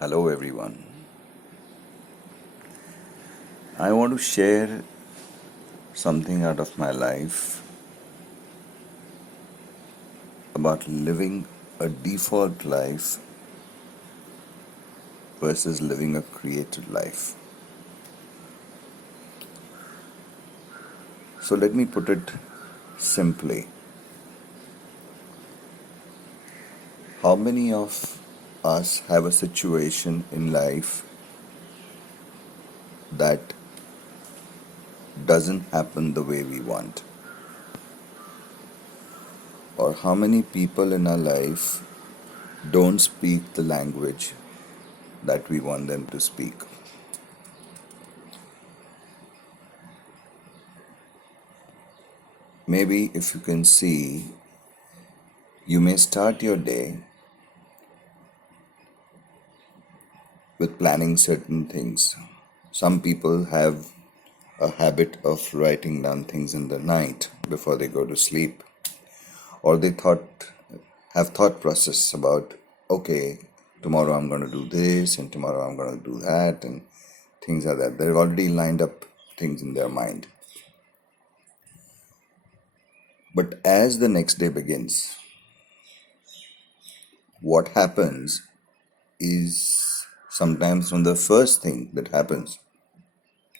Hello, everyone. I want to share something out of my life about living a default life versus living a created life. So, let me put it simply. How many of us have a situation in life that doesn't happen the way we want? Or how many people in our life don't speak the language that we want them to speak? Maybe if you can see, you may start your day with planning certain things. Some people have a habit of writing down things in the night before they go to sleep, or they have thought process about, okay, tomorrow I'm going to do this and tomorrow I'm going to do that, and things like that. They've already lined up things in their mind. But as the next day begins, what happens is sometimes from the first thing that happens,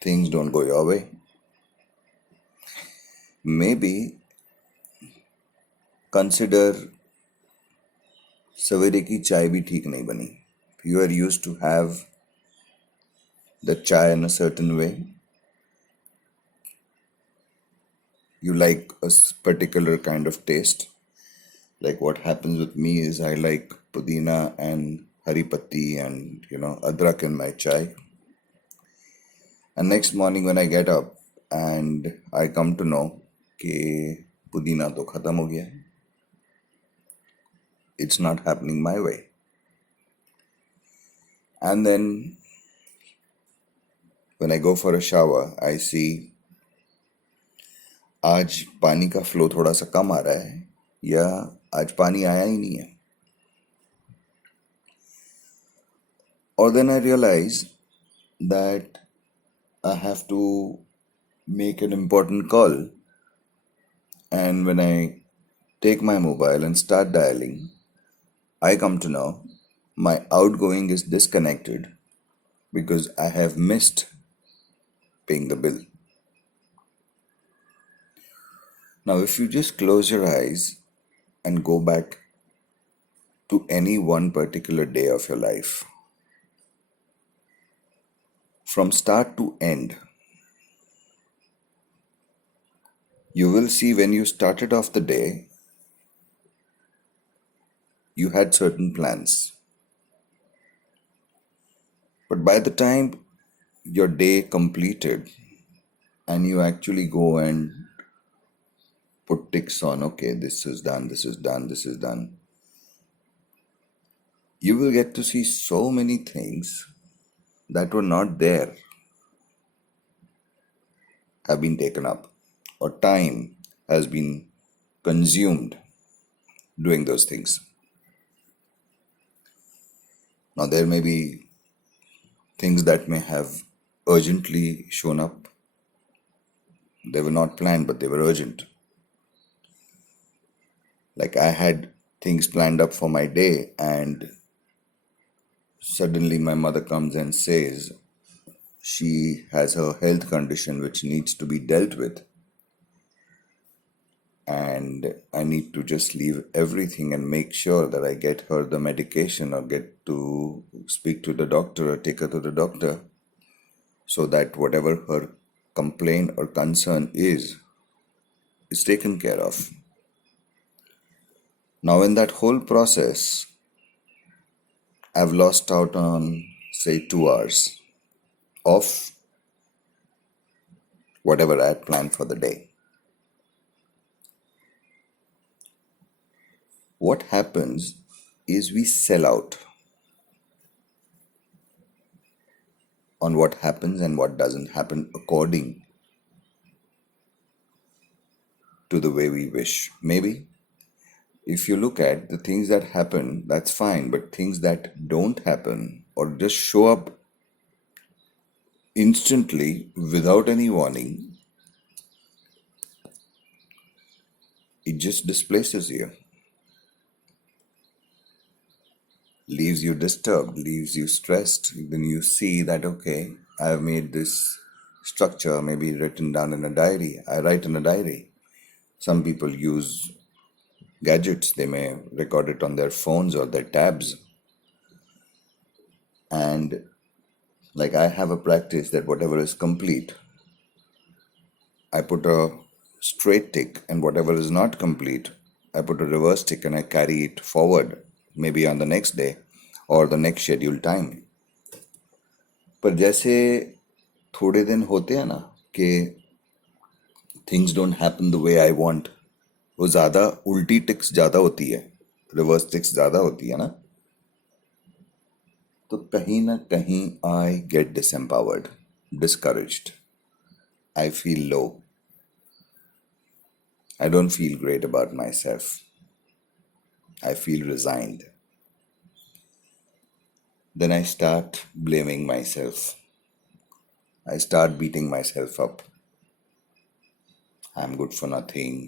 things don't go your way. Maybe consider सवेरे की चाय भी ठीक नहीं बनी. You are used to have the chai in a certain way. You like a particular kind of taste. Like what happens with me is I like pudina and hari patti and adrak in my chai. And next morning when I get up and I come to know कि पुदीना तो खत्म हो गया है. It's not happening my way. And then when I go for a shower, I see आज पानी का फ्लो थोड़ा सा कम आ रहा है या आज पानी आया ही नहीं है. Or then I realize that I have to make an important call, and when I take my mobile and start dialing, I come to know my outgoing is disconnected because I have missed paying the bill. Now, if you just close your eyes and go back to any one particular day of your life, from start to end, you will see when you started off the day, you had certain plans. But by the time your day completed and you actually go and put ticks on, okay, this is done, this is done, this is done, you will get to see so many things that were not there have been taken up, or time has been consumed doing those things. Now, there may be things that may have urgently shown up. They were not planned, but they were urgent. Like I had things planned up for my day, and suddenly my mother comes and says she has a health condition which needs to be dealt with. And I need to just leave everything and make sure that I get her the medication or get to speak to the doctor or take her to the doctor so that whatever her complaint or concern is taken care of. Now, in that whole process, I've lost out on, say, 2 hours of whatever I had planned for the day. What happens is we sell out on what happens and what doesn't happen according to the way we wish. Maybe if you look at the things that happen, that's fine, but things that don't happen or just show up instantly without any warning, it just displaces you, leaves you disturbed, leaves you stressed. Then you see that, okay, I have made this structure, maybe written down in a diary. I write in a diary. Some people use gadgets, they may record it on their phones or their tabs. And like I have a practice that whatever is complete, I put a straight tick, and whatever is not complete, I put a reverse tick and I carry it forward, maybe on the next day or the next scheduled time. पर जैसे थोड़े दिन होते हैं ना कि things don't happen the way I want, वो ज़्यादा उल्टी टिक्स ज़्यादा होती है, रिवर्स टिक्स ज़्यादा होती है ना, तो कहीं ना कहीं I get disempowered, discouraged, I feel low, I don't feel great about myself. I feel resigned. Then I start blaming myself. I start beating myself up. I'm good for nothing.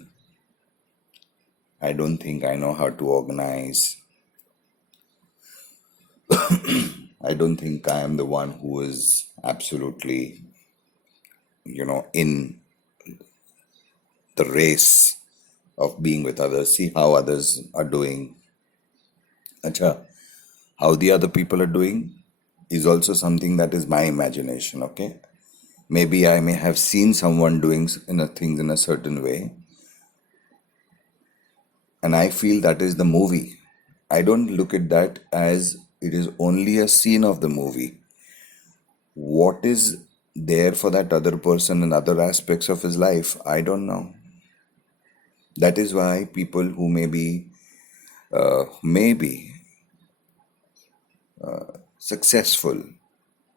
I don't think I know how to organize. I don't think I am the one who is absolutely, in the race of being with others. See how others are doing. Acha, how the other people are doing is also something that is my imagination, okay? Maybe I may have seen someone doing things in a certain way, and I feel that is the movie. I don't look at that as it is only a scene of the movie. What is there for that other person in other aspects of his life, I don't know. That is why people who may be successful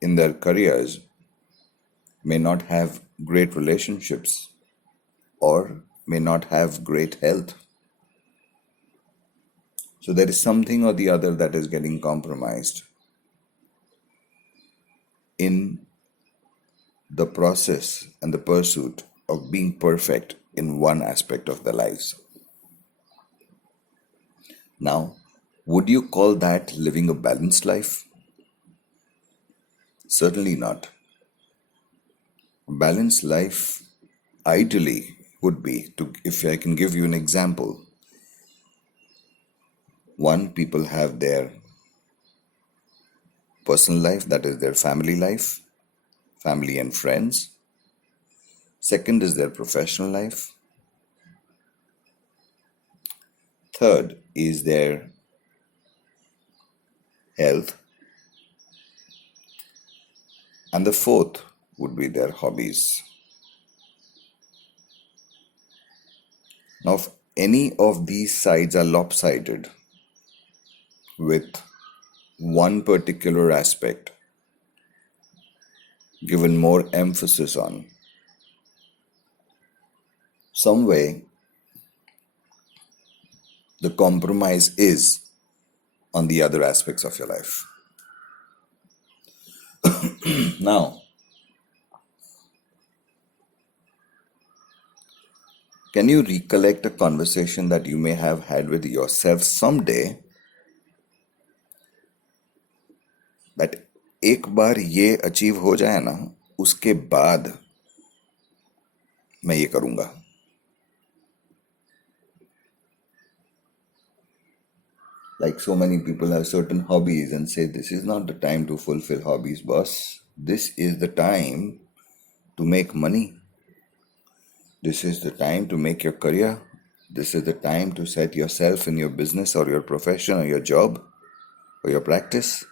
in their careers may not have great relationships or may not have great health. So there is something or the other that is getting compromised in the process and the pursuit of being perfect in one aspect of their lives. Now, would you call that living a balanced life? Certainly not. A balanced life ideally would be if I can give you an example. One, people have their personal life, that is their family life, family and friends. Second is their professional life. Third is their health. And the fourth would be their hobbies. Now, if any of these sides are lopsided with one particular aspect given more emphasis on, some way the compromise is on the other aspects of your life. Now, can you recollect a conversation that you may have had with yourself someday that एक बार ये achieve हो जाए ना, उसके बाद मैं ये करूँगा? Like so many people have certain hobbies and say, this is not the time to fulfill hobbies, boss. This is the time to make money. This is the time to make your career. This is the time to set yourself in your business or your profession or your job or your practice.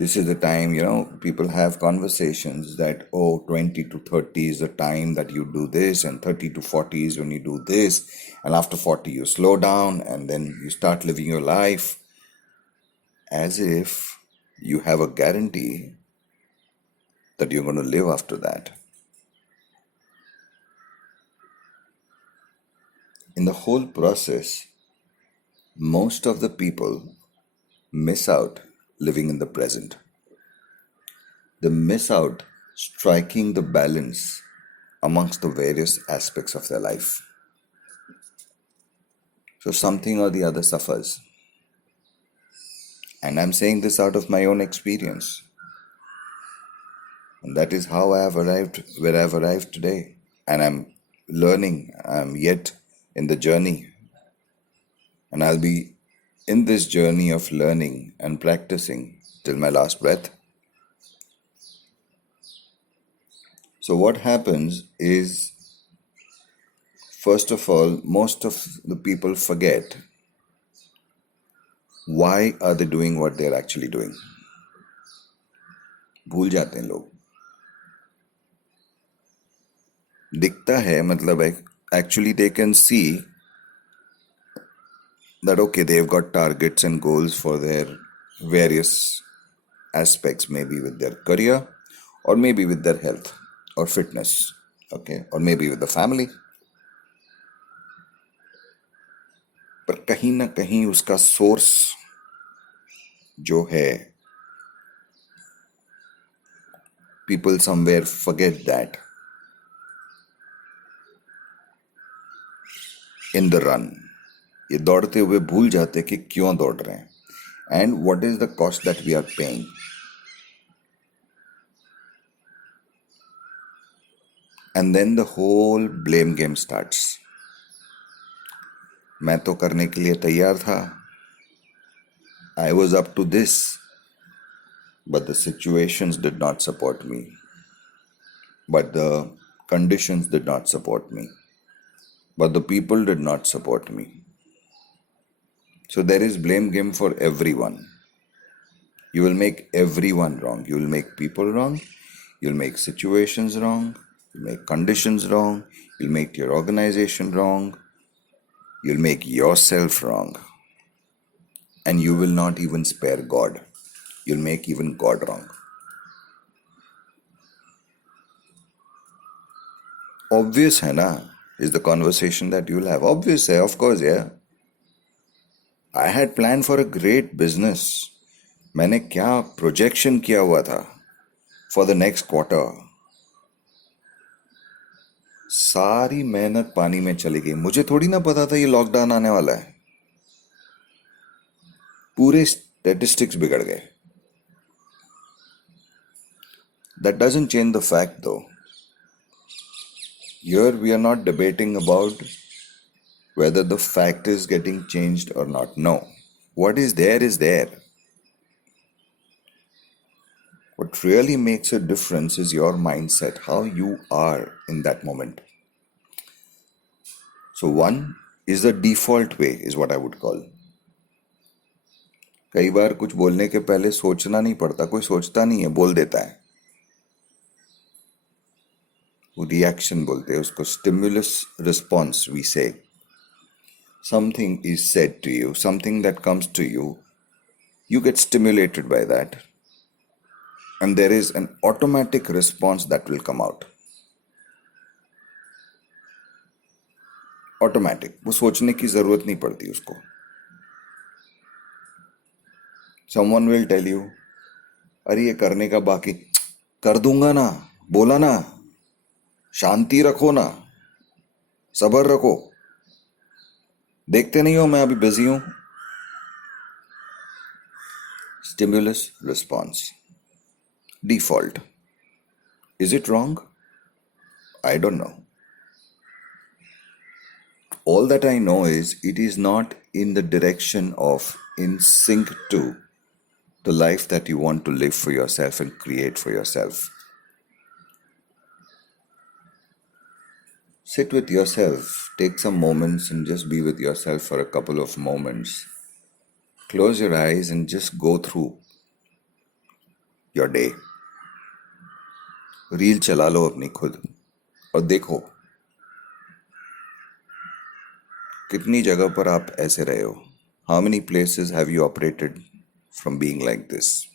This is the time, people have conversations that, 20 to 30 is the time that you do this, and 30 to 40 is when you do this, and after 40 you slow down, and then you start living your life as if you have a guarantee that you're going to live after that. In the whole process, most of the people miss out living in the present. They miss out striking the balance amongst the various aspects of their life. So something or the other suffers. And I'm saying this out of my own experience. And that is how I have arrived where I have arrived today. And I'm learning, I'm yet in the journey. And I'll be in this journey of learning and practicing till my last breath. So, what happens is, first of all, most of the people forget why are they doing what they're actually doing. भूल जाते हैं लोग. दिखता है मतलब actually they can see that okay, they've got targets and goals for their various aspects, maybe with their career or maybe with their health or fitness, okay, or maybe with the family. पर कहीं ना कहीं उसका source जो है, people somewhere forget that in the run. ये दौड़ते हुए भूल जाते कि क्यों दौड़ रहे हैं and what is the cost that we are paying. And then the whole blame game starts. मैं तो करने के लिए तैयार था. I was up to this, but the situations did not support me. But the conditions did not support me. But the people did not support me. So there is blame game for everyone. You will make everyone wrong. You will make people wrong. You'll make situations wrong. You'll make conditions wrong. You'll make your organization wrong. You'll make yourself wrong. And you will not even spare God. You'll make even God wrong. Obvious hai na, is the conversation that you'll have. Obvious hai, of course, yeah. I had planned for a great business. मैंने क्या projection किया हुआ था for the next quarter. सारी मेहनत पानी में चली गई. मुझे थोड़ी ना पता था ये लॉकडाउन आने वाला है. पूरे statistics बिगड़ गए. That doesn't change the fact though. Here we are not debating about whether the fact is getting changed or not. No. What is there is there. What really makes a difference is your mindset, how you are in that moment. So one is the default way, is what I would call. कई बार कुछ बोलने के पहले सोचना नहीं पड़ता. कोई सोचता नहीं है, बोल देता है. वो रिएक्शन बोलते हैं उसको. Stimulus response we say. Something is said to you, something that comes to you, you get stimulated by that, and there is an automatic response that will come out. Automatic. वो सोचने की जरूरत नहीं पड़ती उसको. Someone will tell you, अरे ये करने का बाकी, कर दूंगा ना, बोला ना, शांति रखो ना, सब्र रखो, देखते नहीं हो मैं अभी बिजी हूं. Stimulus response. Default. Is it wrong? I don't know. All that I know is it is not in the direction of in sync to the life that you want to live for yourself and create for yourself. Sit with yourself. Take some moments and just be with yourself for a couple of moments. Close your eyes and just go through your day. Reel चला लो अपनी खुद और देखो कितनी जगह पर आप ऐसे रहे हो. How many places have you operated from being like this?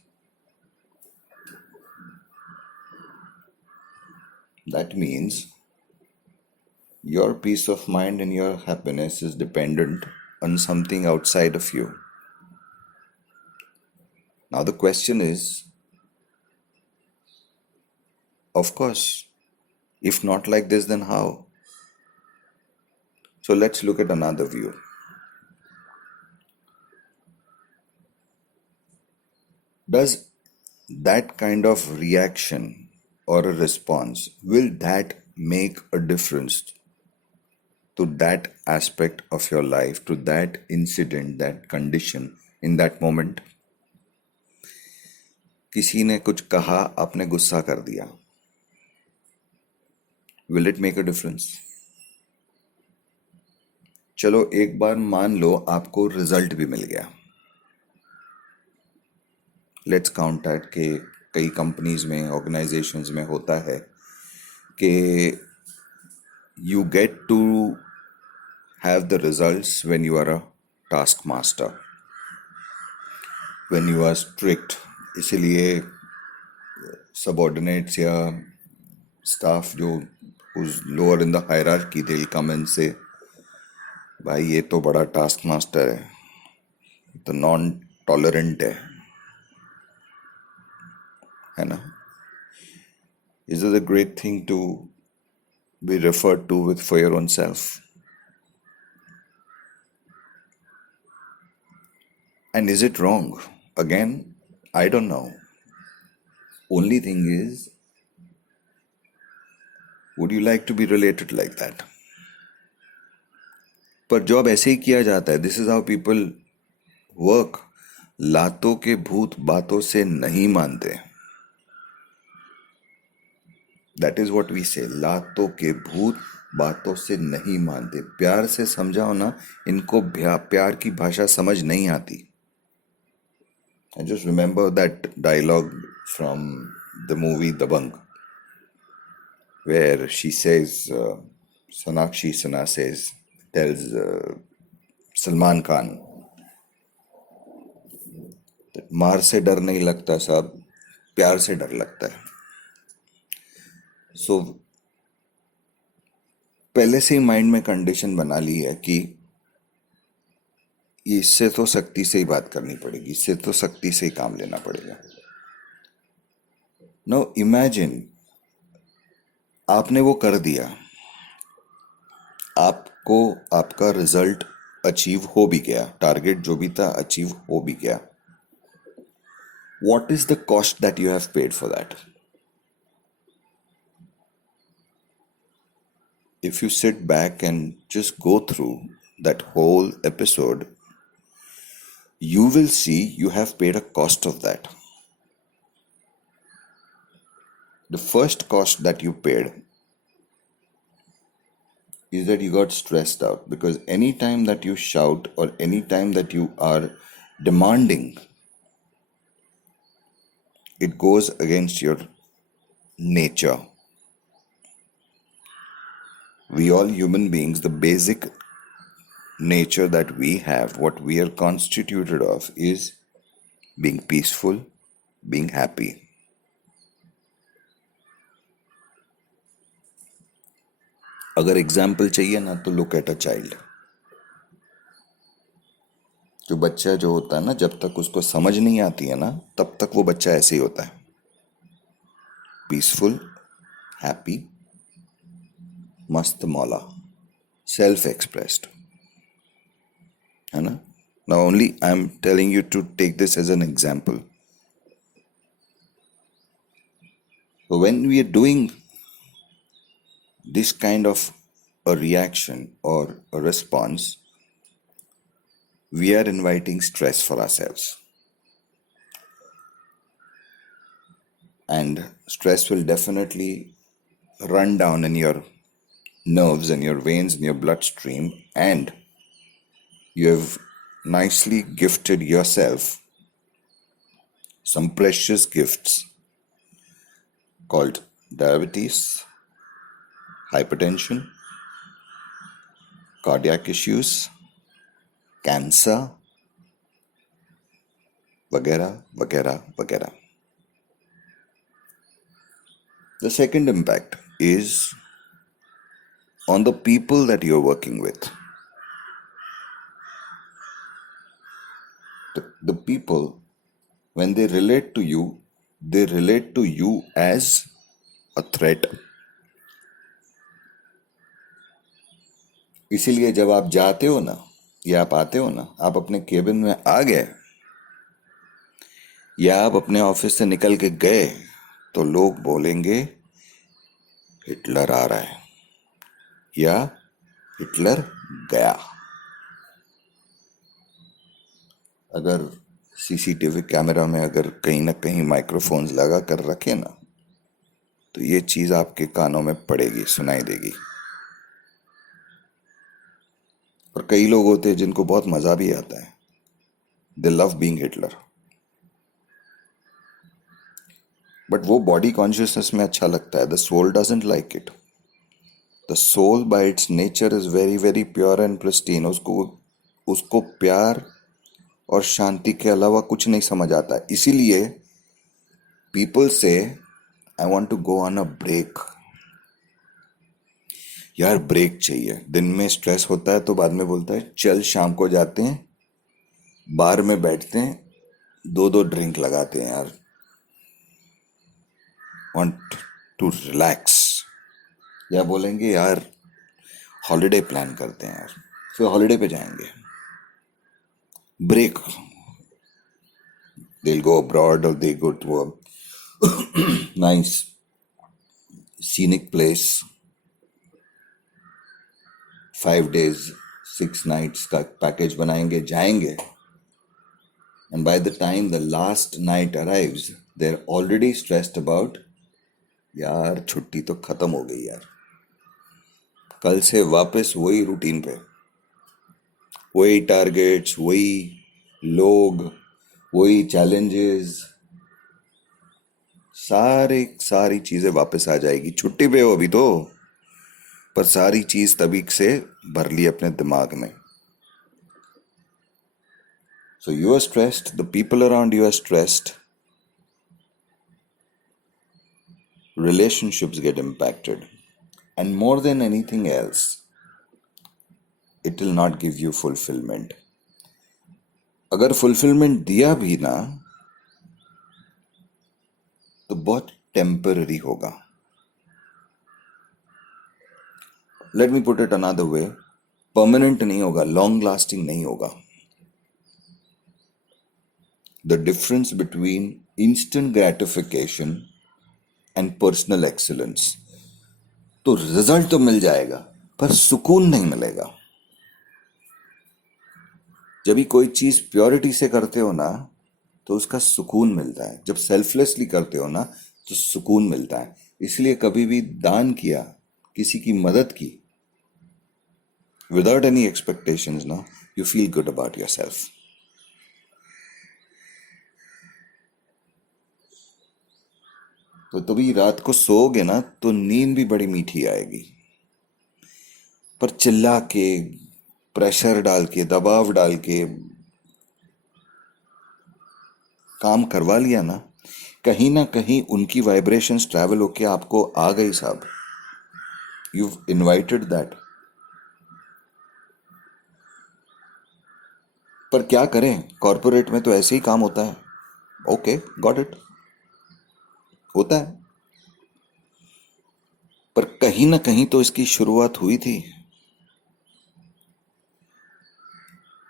That means your peace of mind and your happiness is dependent on something outside of you. Now the question is, of course, if not like this, then how? So let's look at another view. Does that kind of reaction or a response, will that make a difference to that aspect of your life, to that incident, that condition in that moment? किसी ने कुछ कहा, आपने गुस्सा कर दिया. Will it make a difference? चलो एक बार मान लो आपको रिजल्ट भी मिल गया. लेट्स काउंट दैट कि कई कंपनीज में, ऑर्गेनाइजेशंस में होता है कि you get to have the results when you are a taskmaster, when you are strict. इसीलिए subordinates या staff जो who's lower in the hierarchy, they'll come and say, भाई ये तो बड़ा task master है, तो non tolerant है ना? Is it a great thing to be referred to with for your own self? And is it wrong? Again, I don't know. Only thing is, would you like to be related like that? पर job ऐसे ही किया जाता है. This is how people work. लातों के भूत बातों से नहीं मानते. दैट इज व्हाट वी से. लातों के भूत बातों से नहीं मानते. प्यार से समझाओ ना, इनको प्यार की भाषा समझ नहीं आती. I just remember that dialogue from the movie Dabang, where she says, Sonakshi Sinha tells Salman Khan, that मार से डर नहीं लगता साहब, प्यार से डर लगता है. So पहले से ही माइंड में कंडीशन बना ली है कि इससे तो सख्ती से ही बात करनी पड़ेगी, इससे तो सख्ती से ही काम लेना पड़ेगा. नाउ इमेजिन, आपने वो कर दिया, आपको आपका रिजल्ट अचीव हो भी गया, टारगेट जो भी था अचीव हो भी गया. What is the cost that you have paid for that? If you sit back and just go through that whole episode, you will see you have paid a cost of that. The first cost that you paid is that you got stressed out, because any time that you shout or any time that you are demanding, it goes against your nature. We all human beings, the basic nature that we have, what we are constituted of, is being peaceful, being happy. अगर example चाहिए ना, तो look at a child. जो बच्चा जो होता है ना, जब तक उसको समझ नहीं आती है ना, तब तक वो बच्चा ऐसे ही होता है. पीसफुल, हैप्पी, मस्त मौला, सेल्फ एक्सप्रेस्ड, है ना? Now only I am telling you to take this as an example. So when we are doing this kind of a reaction or a response, we are inviting stress for ourselves. And stress will definitely run down in your nerves and your veins and your bloodstream, and you have nicely gifted yourself some precious gifts called diabetes, hypertension, cardiac issues, cancer, वगैरह वगैरह वगैरह. The second impact is on the people that you're working with. The people When they relate to you as a threat. इसीलिए जब आप जाते हो ना, या आप आते हो ना, आप अपने केबिन में आ गए या आप अपने ऑफिस से निकल के गए, तो लोग बोलेंगे हिटलर आ रहा है या हिटलर गया। अगर सीसीटीवी कैमरा में अगर कहीं ना कहीं माइक्रोफोन्स लगा कर रखे ना, तो ये चीज आपके कानों में पड़ेगी, सुनाई देगी। और कई लोग होते हैं जिनको बहुत मजा भी आता है, they love being Hitler, but वो बॉडी कॉन्शियसनेस में अच्छा लगता है। The soul doesn't like it. The soul by its nature is very very pure and pristine. उसको उसको प्यार और शांति के अलावा कुछ नहीं समझ आता। इसीलिए पीपल से I want to go on a break. यार ब्रेक चाहिए। दिन में स्ट्रेस होता है तो बाद में बोलता है चल शाम को जाते हैं, बार में बैठते हैं, 2-2 ड्रिंक लगाते हैं यार, वांट टू रिलैक्स। या बोलेंगे यार हॉलिडे प्लान करते हैं यार, फिर हॉलिडे पे जाएंगे। Break. they'll go abroad or they go to a nice scenic place, 5 days 6 nights का पैकेज बनाएंगे, जाएंगे, and by the time the last night arrives they're already stressed about यार छुट्टी तो खत्म हो गई यार, कल से वापस वही रूटीन पे, वही टारगेट्स, वही लोग, वही चैलेंजेस, सारी चीजें वापस आ जाएगी। छुट्टी पे हो अभी तो, पर सारी चीज तभी से भर ली अपने दिमाग में। So you are stressed, the people around you are stressed, relationships get impacted, and more than anything else, it will not give you fulfillment. अगर fulfillment दिया भी ना तो बहुत टेम्पररी होगा। Let me put it another way, permanent नहीं होगा, long lasting नहीं होगा। The difference between instant gratification and personal excellence, तो रिजल्ट तो मिल जाएगा पर सुकून नहीं मिलेगा। जब भी कोई चीज प्योरिटी से करते हो ना तो उसका सुकून मिलता है, जब सेल्फलेसली करते हो ना तो सुकून मिलता है। इसलिए कभी भी दान किया, किसी की मदद की, विदाउट एनी एक्सपेक्टेशंस ना, you feel good about yourself. तो तभी रात को सोओगे ना तो नींद भी बड़ी मीठी आएगी। पर चिल्ला के, प्रेशर डाल के, दबाव डाल के काम करवा लिया ना कहीं उनकी वाइब्रेशंस ट्रैवल होके आपको आ गई साहब, यू इनवाइटेड दैट। पर क्या करें, कॉर्पोरेट में तो ऐसे ही काम होता है। ओके, गॉट इट, होता है। पर कहीं ना कहीं तो इसकी शुरुआत हुई थी।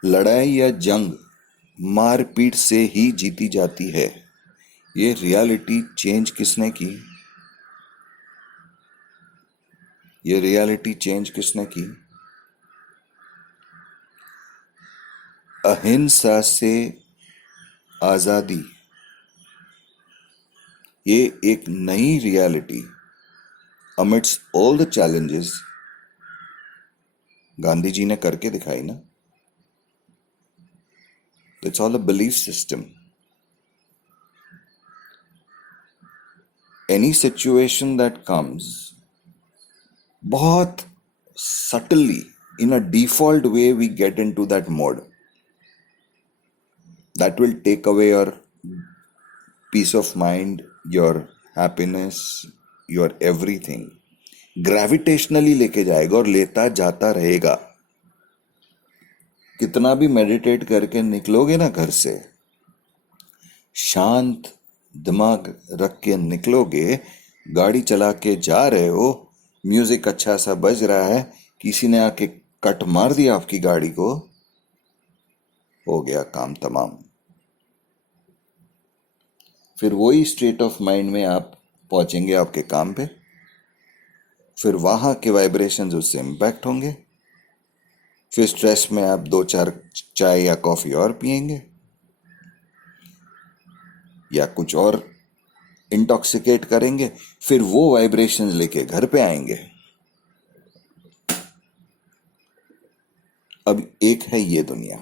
लड़ाई या जंग मारपीट से ही जीती जाती है। ये रियलिटी चेंज किसने की? ये रियलिटी चेंज किसने की? अहिंसा से आजादी, ये एक नई reality amidst all the challenges Gandhi ji ने करके दिखाई ना। It's all a belief system. Any situation that comes, बहुत subtly, in a default way we get into that mode that will take away your peace of mind, your happiness, your everything, gravitationally लेके जाएगा और लेता जाता रहेगा। कितना भी meditate करके निकलोगे ना घर से, शांत दिमाग रख के निकलोगे, गाड़ी चला के जा रहे हो, म्यूजिक अच्छा सा बज रहा है, किसी ने आके कट मार दिया आपकी गाड़ी को, हो गया काम तमाम। फिर वही स्टेट ऑफ माइंड में आप पहुंचेंगे आपके काम पे, फिर वहां के वाइब्रेशंस उससे इम्पैक्ट होंगे, फिर स्ट्रेस में आप दो चार चाय या कॉफी और पिएंगे या कुछ और इंटॉक्सिकेट करेंगे, फिर वो वाइब्रेशंस लेके घर पे आएंगे। अब एक है ये दुनिया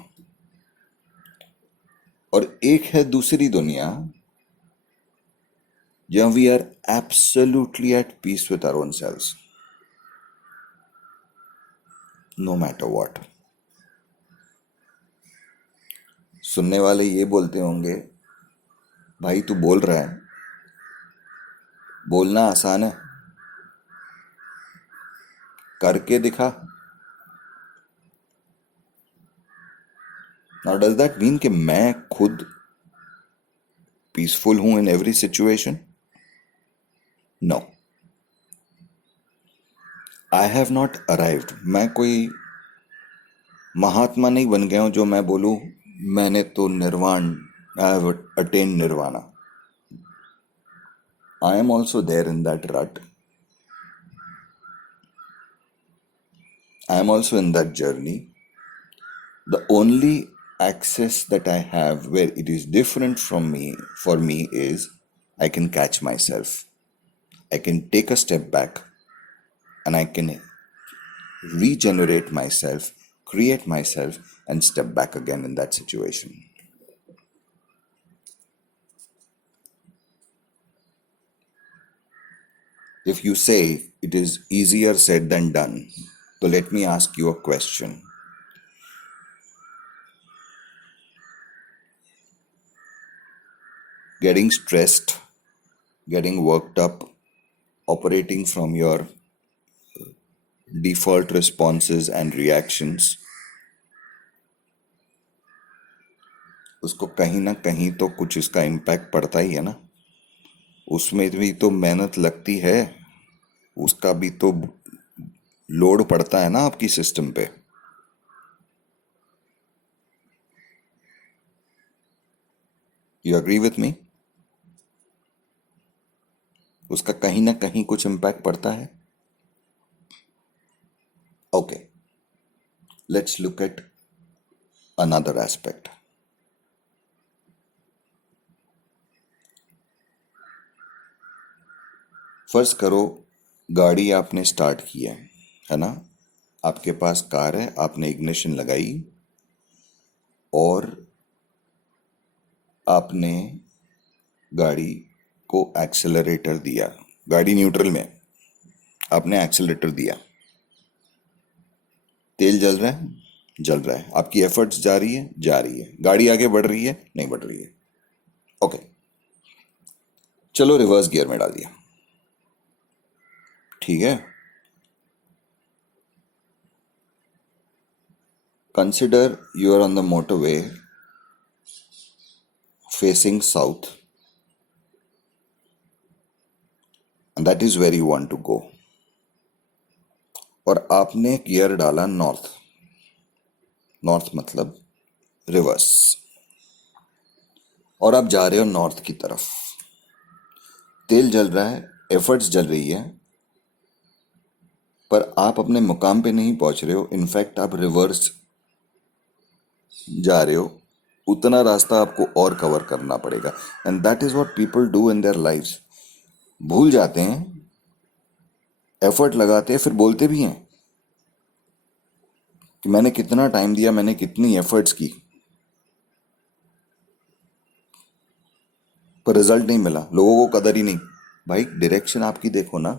और एक है दूसरी दुनिया जहां we are absolutely at peace with our own selves, no matter what. सुनने वाले ये बोलते होंगे, भाई तू बोल रहा है, बोलना आसान है, करके दिखा। नाउ डज दैट मीन कि मैं खुद पीसफुल हूं in every situation? No, I have not arrived. मैं कोई महात्मा नहीं बन गया हूं जो मैं बोलूं मैंने तो निर्वाण, I have attain nirvana. I am also there in that rut, I am also in that journey. The only access that I have where it is different from me, for me, is I can catch myself. I can take a step back and I can regenerate myself, create myself, and step back again in that situation. If you say it is easier said than done, so let me ask you a question. Getting stressed, getting worked up, operating from your default responses and reactions, उसको कहीं ना कहीं तो कुछ इसका impact पड़ता ही है ना। उसमें भी तो मेहनत लगती है, उसका भी तो लोड पड़ता है ना आपकी सिस्टम पे। You agree with me? उसका कहीं ना कहीं कुछ इम्पैक्ट पड़ता है। Okay, let's look at another aspect. फर्ज करो गाड़ी आपने स्टार्ट की है ना, आपके पास कार है, आपने इग्निशन लगाई और आपने गाड़ी को एक्सेलरेटर दिया, गाड़ी न्यूट्रल में, आपने एक्सेलरेटर दिया, तेल जल रहा है, जल रहा है, आपकी एफर्ट्स जा रही है, गाड़ी आगे बढ़ रही है, नहीं बढ़ रही है। ओके, चलो रिवर्स गियर में डाल दिया, ठीक है। Consider you are on the motorway facing south and that is where you want to go, और आपने गियर डाला नॉर्थ, नॉर्थ मतलब रिवर्स, और आप जा रहे हो नॉर्थ की तरफ। तेल जल रहा है, एफर्ट्स जल रही है, पर आप अपने मुकाम पे नहीं पहुंच रहे हो, इनफैक्ट आप रिवर्स जा रहे हो। उतना रास्ता आपको और कवर करना पड़ेगा, and that is what people do in their lives. भूल जाते हैं, एफर्ट लगाते हैं, फिर बोलते भी हैं कि मैंने कितना टाइम दिया, मैंने कितनी एफर्ट्स की, पर रिजल्ट नहीं मिला, लोगों को कदर ही नहीं। भाई डायरेक्शन आपकी देखो ना।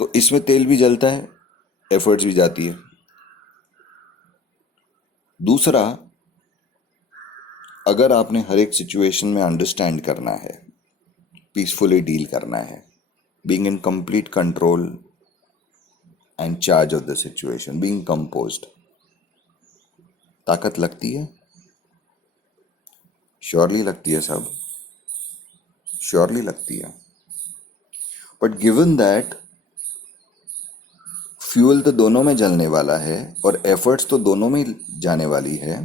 तो इसमें तेल भी जलता है, एफर्ट्स भी जाती है। दूसरा, अगर आपने हर एक सिचुएशन में अंडरस्टैंड करना है, पीसफुली डील करना है, being in complete control and charge of the situation, being composed, ताकत लगती है? श्योरली लगती है सब, श्योरली लगती है। बट गिवन दैट फ्यूल तो दोनों में जलने वाला है और एफर्ट्स तो दोनों में ही जाने वाली है,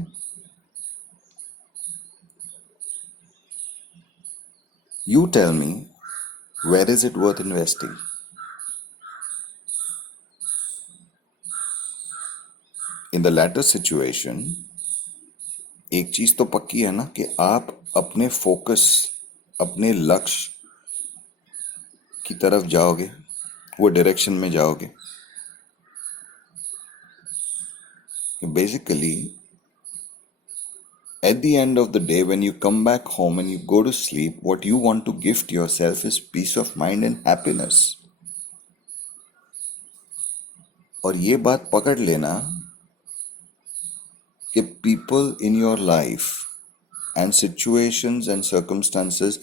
you tell me, where is it worth investing? In the latter situation एक चीज तो पक्की है ना कि आप अपने फोकस, अपने लक्ष्य की तरफ जाओगे, वो डायरेक्शन में जाओगे। Basically at the end of the day, when you come back home and you go to sleep, what you want to gift yourself is peace of mind and happiness. और ये बात पकड़ लेना कि people in your life and situations and circumstances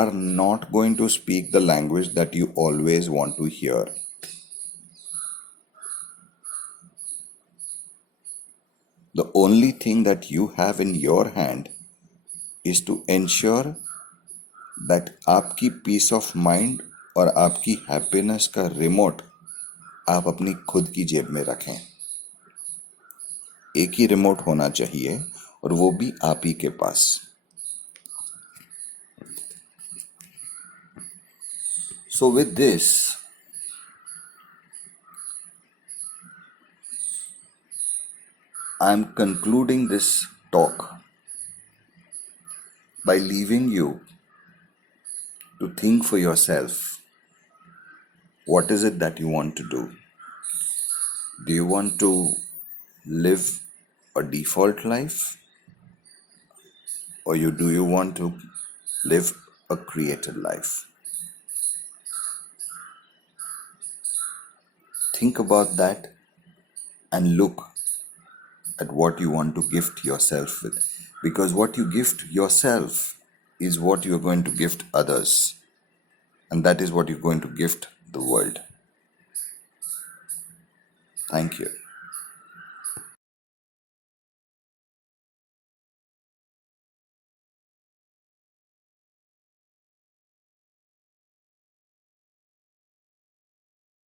are not going to speak the language that you always want to hear. The only thing that you have in your hand is to ensure that आपकी piece of mind और आपकी happiness का remote आप अपनी खुद की जेब में रखें। एक ही रिमोट होना चाहिए और वो भी आप ही के पास। So with this I am concluding this talk by leaving you to think for yourself. What is it that you want to do? Do you want to live a default life? Or do you want to live a created life? Think about that and look at what you want to gift yourself with. Because what you gift yourself is what you are going to gift others. And that is what you're going to gift the world. Thank you.